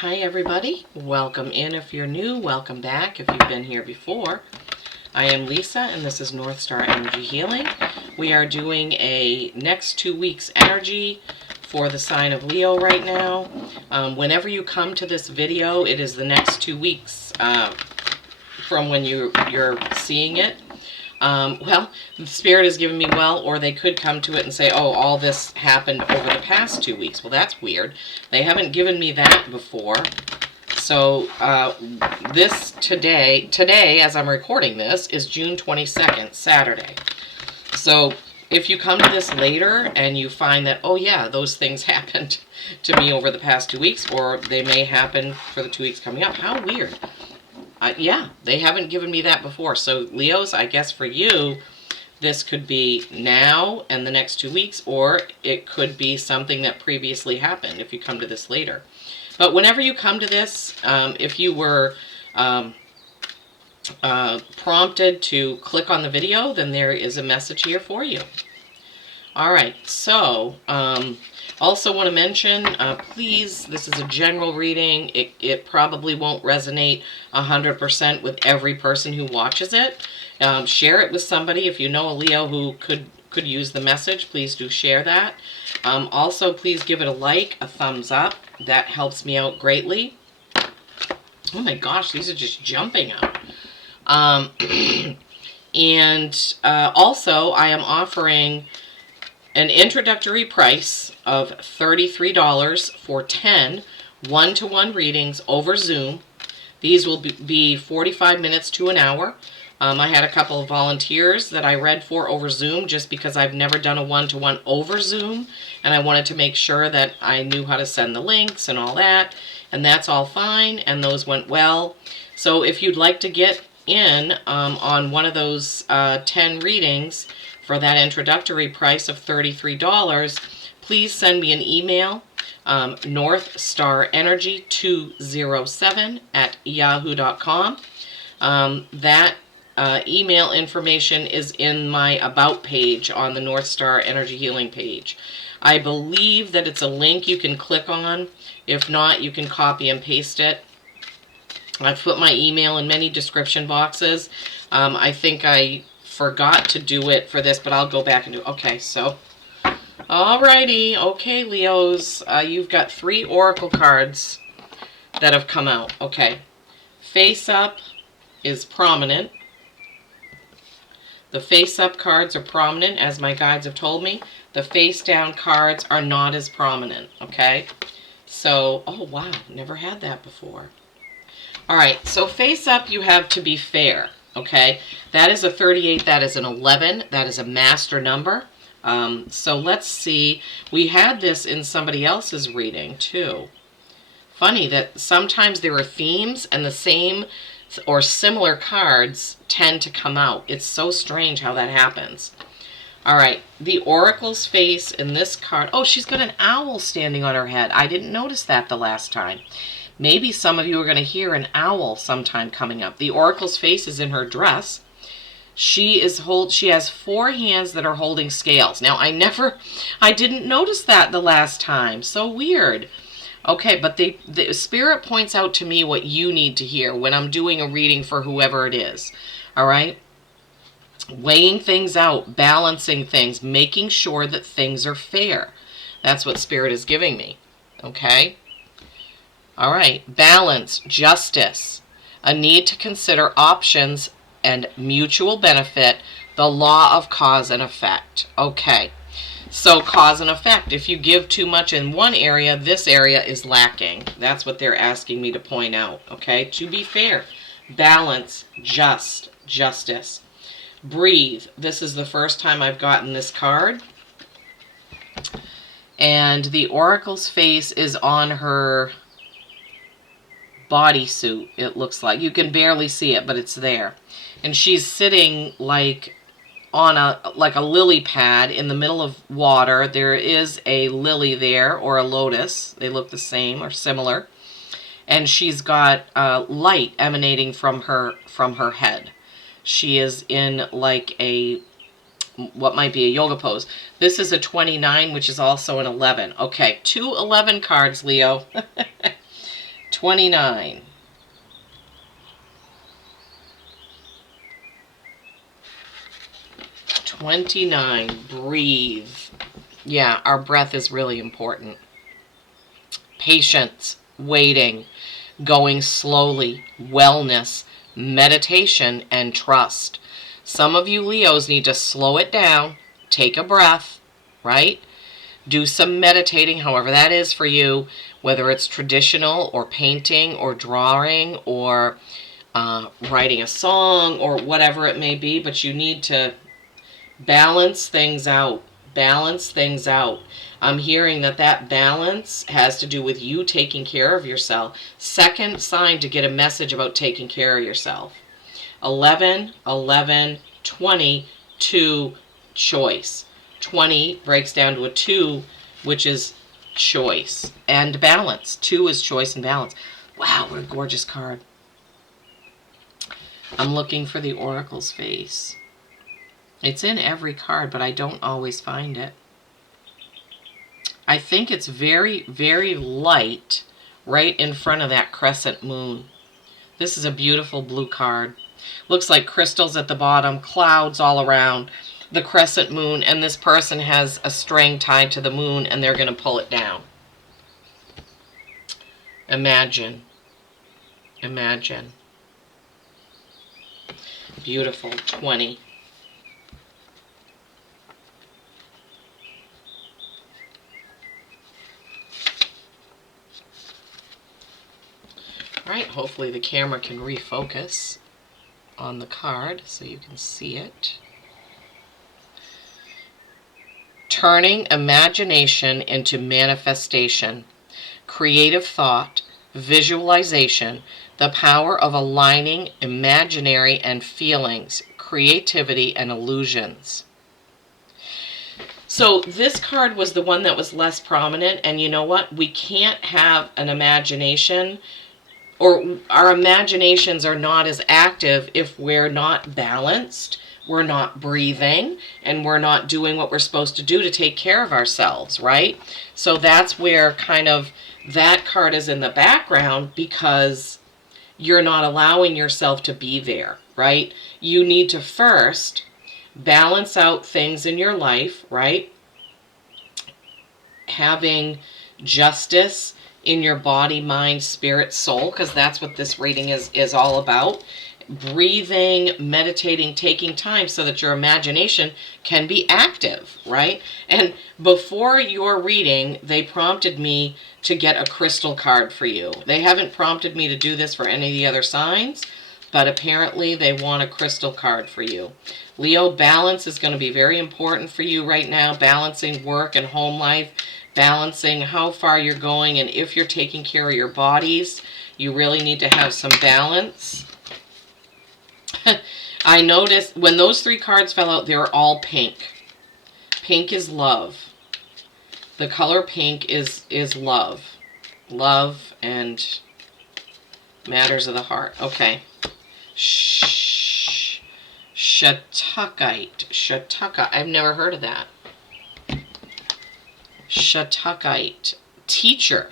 Hi everybody, welcome in if you're new, welcome back if you've been here before. I am Lisa and this is North Star Energy Healing. We are doing a next 2 weeks energy for the sign of Leo right now. Whenever you come to this video, it is the next 2 weeks from when you're seeing it. Well, the Spirit has given me or they could come to it and say, oh, all this happened over the past 2 weeks. Well, that's weird. They haven't given me that before. So, today, as I'm recording this, is June 22nd, Saturday. So, if you come to this later and you find that, oh yeah, those things happened to me over the past 2 weeks, or they may happen for the 2 weeks coming up, how weird. Yeah, they haven't given me that before. So, Leos, I guess for you, this could be now and the next 2 weeks, or it could be something that previously happened if you come to this later. But whenever you come to this, if you were prompted to click on the video, then there is a message here for you. All right, so also want to mention, please, this is a general reading. It probably won't resonate 100% with every person who watches it. Share it with somebody. If you know a Leo who could use the message, please do share that. Also, please give it a like, a thumbs up. That helps me out greatly. Oh my gosh, these are just jumping out. And also, I am offering an introductory price of $33 for 10 one-to-one readings over Zoom. These will be 45 minutes to an hour. I had a couple of volunteers that I read for over Zoom just because I've never done a one-to-one over Zoom, and I wanted to make sure that I knew how to send the links and all that, and that's all fine, and those went well. So if you'd like to get in on one of those 10 readings for that introductory price of $33, please send me an email, northstarenergy207@yahoo.com. That email information is in my About page on the North Star Energy Healing page. I believe that it's a link you can click on. If not, you can copy and paste it. I've put my email in many description boxes. I think I forgot to do it for this, but I'll go back and do it. Okay, so, alrighty. Okay, Leos, you've got 3 oracle cards that have come out. Okay, face up is prominent. The face-up cards are prominent, as my guides have told me. The face-down cards are not as prominent, okay? So, oh, wow, never had that before. All right, so face-up, you have to be fair, okay? That is a 38, that is an 11, that is a master number. So let's see. We had this in somebody else's reading, too. Funny that sometimes there are themes and the same or similar cards tend to come out. It's so strange how that happens. All right, the oracle's face in this card. Oh, she's got an owl standing on her head. I didn't notice that the last time. Maybe some of you are going to hear an owl sometime coming up. The oracle's face is in her dress. She has 4 hands that are holding scales. Now, I didn't notice that the last time. So weird. Okay, but the Spirit points out to me what you need to hear when I'm doing a reading for whoever it is. All right? Weighing things out, balancing things, making sure that things are fair. That's what Spirit is giving me. Okay? All right. Balance, justice, a need to consider options and mutual benefit, the law of cause and effect. Okay. So cause and effect. If you give too much in one area, this area is lacking. That's what they're asking me to point out. Okay. To be fair. Balance, justice. Breathe. This is the first time I've gotten this card. And the oracle's face is on her bodysuit, it looks like. You can barely see it, but it's there. And she's sitting like on a lily pad in the middle of water. There is a lily there, or a lotus. They look the same or similar. And she's got light emanating from her head. She is in like what might be a yoga pose. This is a 29, which is also an 11. Okay, 2 11 cards, Leo. 29. 29. Breathe. Yeah, our breath is really important. Patience, waiting, going slowly, wellness, meditation, and trust. Some of you Leos need to slow it down, take a breath, right? Do some meditating, however that is for you, whether it's traditional or painting or drawing or writing a song or whatever it may be, but you need to balance things out. Balance things out. I'm hearing that balance has to do with you taking care of yourself. Second sign to get a message about taking care of yourself. 11, 11, 20, 2, choice. 20 breaks down to a 2, which is choice and balance. 2 is choice and balance. Wow, what a gorgeous card. I'm looking for the Oracle's face. It's in every card, but I don't always find it. I think it's very, very light right in front of that crescent moon. This is a beautiful blue card. Looks like crystals at the bottom, clouds all around, the crescent moon, and this person has a string tied to the moon and they're going to pull it down. Imagine. Imagine. Beautiful. 20. All right, hopefully the camera can refocus on the card so you can see it. Turning imagination into manifestation, creative thought, visualization, the power of aligning imaginary and feelings, creativity, and illusions. So this card was the one that was less prominent, and you know what? We can't have an imagination, or our imaginations are not as active if we're not balanced, we're not breathing, and we're not doing what we're supposed to do to take care of ourselves, right? So that's where kind of that card is in the background, because you're not allowing yourself to be there, right? You need to first balance out things in your life, right? Having justice in your body, mind, spirit, soul, because that's what this reading is all about. Breathing, meditating, taking time so that your imagination can be active, right? And before your reading, they prompted me to get a crystal card for you. They haven't prompted me to do this for any of the other signs, but apparently they want a crystal card for you. Leo, balance is going to be very important for you right now, balancing work and home life, balancing how far you're going, and if you're taking care of your bodies, you really need to have some balance. I noticed when those 3 cards fell out, they were all pink. Pink is love. The color pink is love. Love and matters of the heart. Okay. Shatukite. Shatuka. I've never heard of that. Shatukite. Teacher.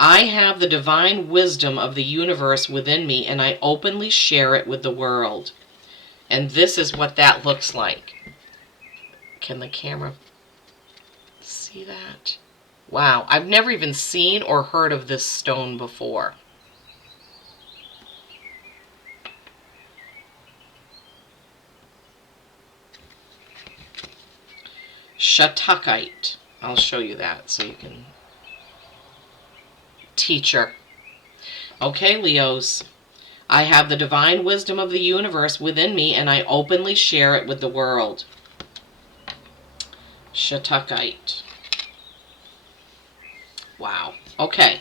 I have the divine wisdom of the universe within me, and I openly share it with the world. And this is what that looks like. Can the camera see that? Wow, I've never even seen or heard of this stone before. Shatukite. I'll show you that so you can... Teacher. Okay, Leos. I have the divine wisdom of the universe within me, and I openly share it with the world. Shatukite. Wow. Okay.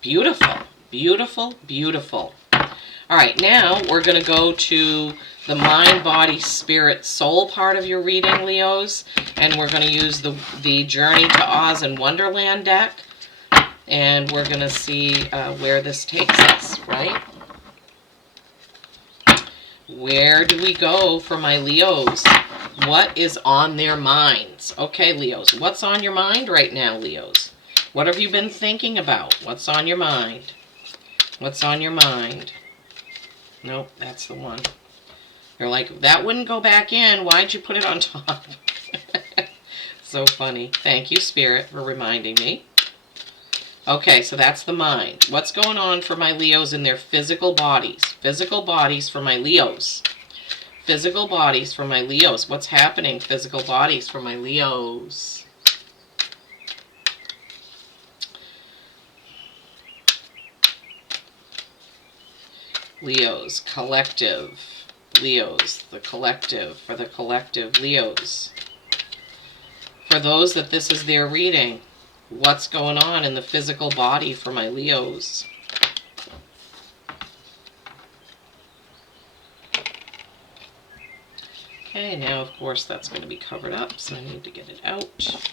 Beautiful. Beautiful. Beautiful. All right, now we're going to go to the mind, body, spirit, soul part of your reading, Leos. And we're going to use the Journey to Oz and Wonderland deck. And we're going to see where this takes us, right? Where do we go for my Leos? What is on their minds? Okay, Leos, what's on your mind right now, Leos? What have you been thinking about? What's on your mind? What's on your mind? Nope, that's the one. You're like, that wouldn't go back in. Why'd you put it on top? So funny. Thank you, Spirit, for reminding me. Okay, so that's the mind. What's going on for my Leos in their physical bodies? Physical bodies for my Leos. Physical bodies for my Leos. What's happening? Physical bodies for my Leos. Leos, collective. Leos, the collective, for the collective Leos. For those that this is their reading, what's going on in the physical body for my Leos? Okay, now of course that's going to be covered up, so I need to get it out.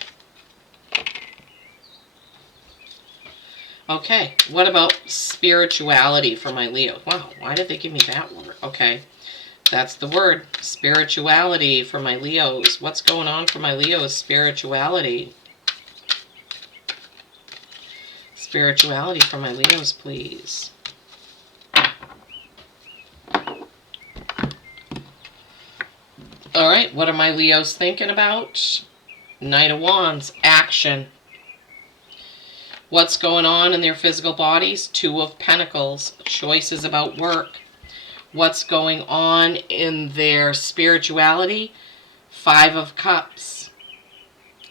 Okay, what about spirituality for my Leo? Wow, why did they give me that word? Okay, that's the word, spirituality for my Leos. What's going on for my Leos? Spirituality. Spirituality for my Leos, please. All right, what are my Leos thinking about? Knight of Wands, action. What's going on in their physical bodies? Two of Pentacles, choices about work. What's going on in their spirituality? Five of Cups,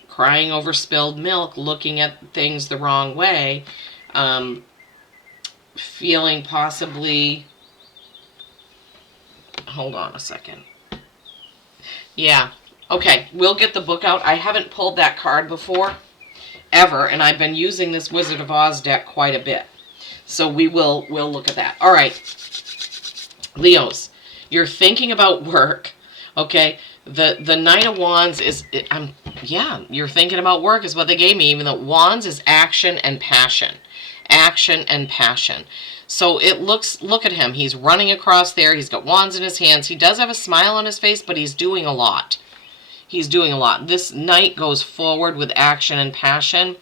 crying over spilled milk, looking at things the wrong way, feeling possibly, hold on a second. Yeah, okay, we'll get the book out. I haven't pulled that card before, ever, and I've been using this Wizard of Oz deck quite a bit. So we'll look at that. All right, Leos, you're thinking about work, okay? The Knight of Wands is, yeah, you're thinking about work is what they gave me, even though Wands is action and passion. Action and passion. So it looks, look at him. He's running across there. He's got wands in his hands. He does have a smile on his face, but he's doing a lot. He's doing a lot. This knight goes forward with action and passion,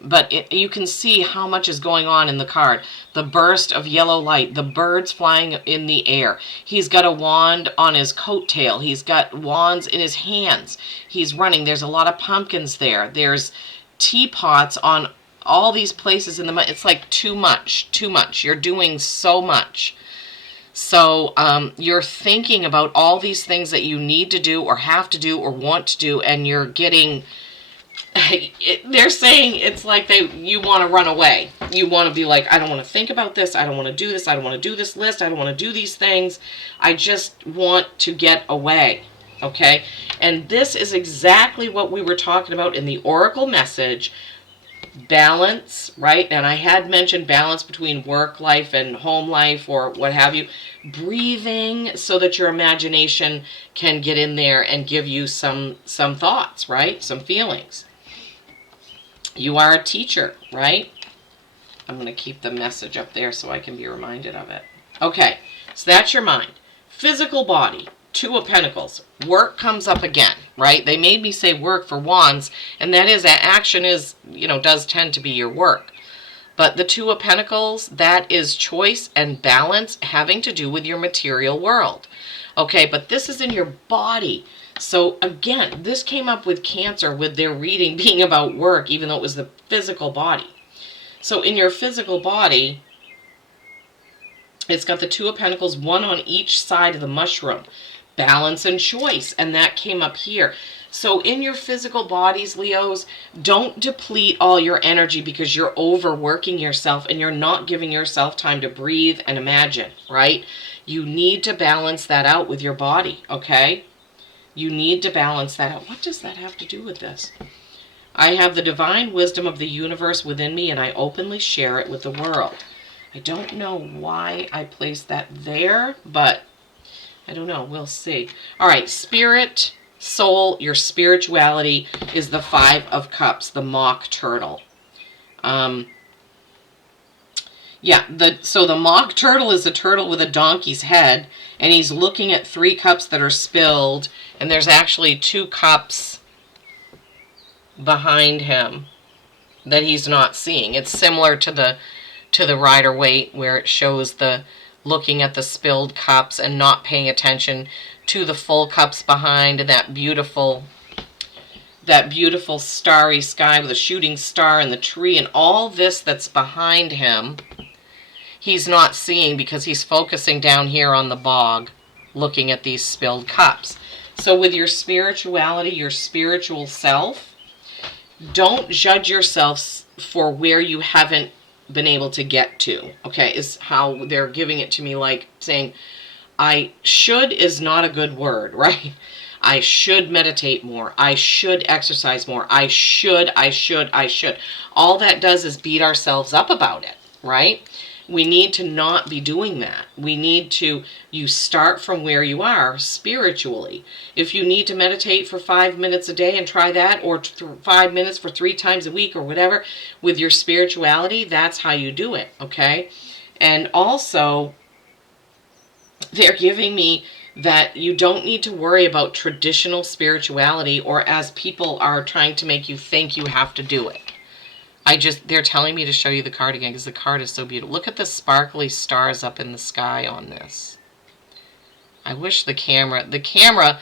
but you can see how much is going on in the card. The burst of yellow light, the birds flying in the air. He's got a wand on his coattail. He's got wands in his hands. He's running. There's a lot of pumpkins there. There's teapots on all these places in the, it's like too much. You're doing so much. So you're thinking about all these things that you need to do or have to do or want to do, and you're getting, they're saying it's like you want to run away. You want to be like, I don't want to think about this. I don't want to do this. I don't want to do this list. I don't want to do these things. I just want to get away. Okay? And this is exactly what we were talking about in the Oracle message. Balance, right? And I had mentioned balance between work life and home life or what have you. Breathing so that your imagination can get in there and give you some thoughts, right? Some feelings. You are a teacher, right? I'm going to keep the message up there so I can be reminded of it. Okay, so that's your mind. Physical body. Two of Pentacles. Work comes up again, right? They made me say work for Wands, and that is that action is, does tend to be your work. But the Two of Pentacles, that is choice and balance having to do with your material world. Okay, but this is in your body. So again, this came up with Cancer with their reading being about work, even though it was the physical body. So in your physical body, it's got the Two of Pentacles, one on each side of the mushroom. Balance and choice, and that came up here. So in your physical bodies, Leos, don't deplete all your energy because you're overworking yourself and you're not giving yourself time to breathe and imagine, right? You need to balance that out with your body, okay? You need to balance that out. What does that have to do with this? I have the divine wisdom of the universe within me, and I openly share it with the world. I don't know why I placed that there, but I don't know. We'll see. All right. Spirit, soul, your spirituality is the Five of Cups, the mock turtle. Yeah, so the mock turtle is a turtle with a donkey's head, and he's looking at 3 cups that are spilled, and there's actually 2 cups behind him. that he's not seeing. It's similar to the Rider-Waite, where it shows the looking at the spilled cups and not paying attention to the full cups behind, and that beautiful starry sky with a shooting star and the tree and all this that's behind him. He's not seeing because he's focusing down here on the bog, looking at these spilled cups. So with your spirituality, your spiritual self, don't judge yourself for where you haven't been able to get to. Okay, is how they're giving it to me, like saying, I should is not a good word, right? I should meditate more. I should exercise more. I should. All that does is beat ourselves up about it, right? We need to not be doing that. We need to, you start from where you are spiritually. If you need to meditate for 5 minutes a day and try that, or 5 minutes for 3 times a week or whatever, with your spirituality, that's how you do it, okay? And also, they're giving me that you don't need to worry about traditional spirituality, or as people are trying to make you think you have to do it. They're telling me to show you the card again because the card is so beautiful. Look at the sparkly stars up in the sky on this. I wish the camera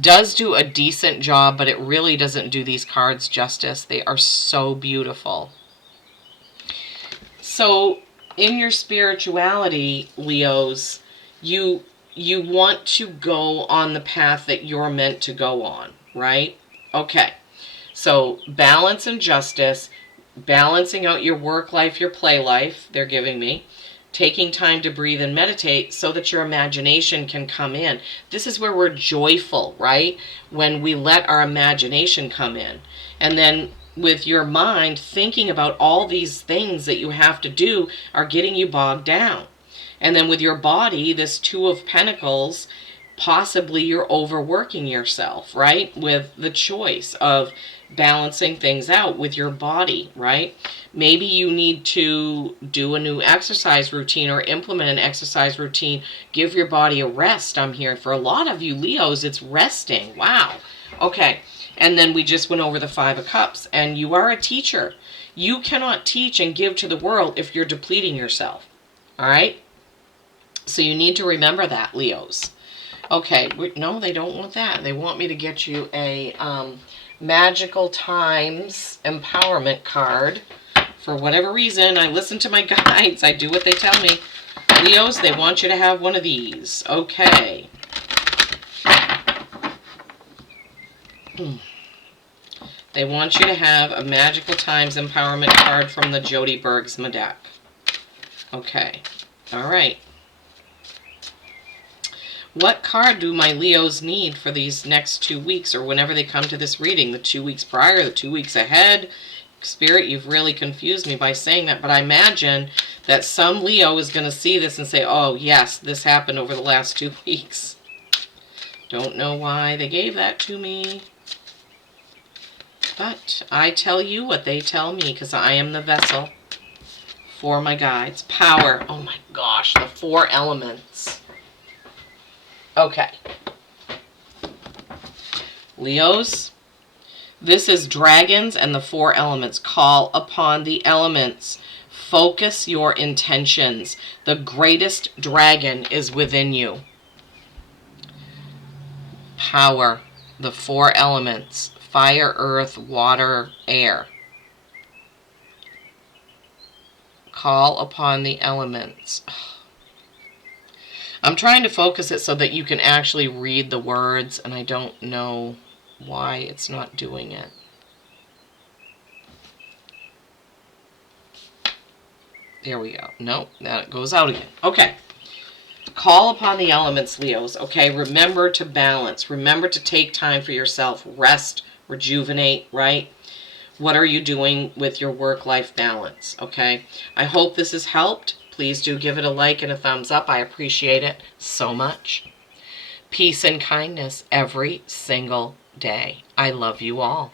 does do a decent job, but it really doesn't do these cards justice. They are so beautiful. So in your spirituality, Leos, you want to go on the path that you're meant to go on, right? Okay. So balance and justice, balancing out your work life, your play life, they're giving me, taking time to breathe and meditate so that your imagination can come in. This is where we're joyful, right? When we let our imagination come in. And then with your mind, thinking about all these things that you have to do are getting you bogged down. And then with your body, this Two of Pentacles, possibly you're overworking yourself, right? With the choice of balancing things out with your body, right? Maybe you need to do a new exercise routine or implement an exercise routine. Give your body a rest, I'm hearing. For a lot of you Leos, it's resting. Wow. Okay. And then we just went over the Five of Cups. And you are a teacher. You cannot teach and give to the world if you're depleting yourself. All right? So you need to remember that, Leos. Okay. No, they don't want that. They want me to get you a Magical Times Empowerment card. For whatever reason, I listen to my guides. I do what they tell me. Leos, they want you to have one of these. Okay. They want you to have a Magical Times Empowerment card from the Jody Bergsma deck. Okay. All right. What card do my Leos need for these next 2 weeks, or whenever they come to this reading? The 2 weeks prior, the 2 weeks ahead? Spirit, you've really confused me by saying that, but I imagine that some Leo is going to see this and say, oh, yes, this happened over the last 2 weeks. Don't know why they gave that to me. But I tell you what they tell me, because I am the vessel for my guides. Power. Oh my gosh, the 4 elements. Okay. Leos, this is dragons and the 4 elements. Call upon the elements. Focus your intentions. The greatest dragon is within you. Power, the 4 elements. Fire, earth, water, air. Call upon the elements. I'm trying to focus it so that you can actually read the words, and I don't know why it's not doing it. There we go. Nope, that goes out again. Okay. Call upon the elements, Leos. Okay, remember to balance. Remember to take time for yourself. Rest, rejuvenate, right? What are you doing with your work-life balance? Okay. I hope this has helped. Please do give it a like and a thumbs up. I appreciate it so much. Peace and kindness every single day. I love you all.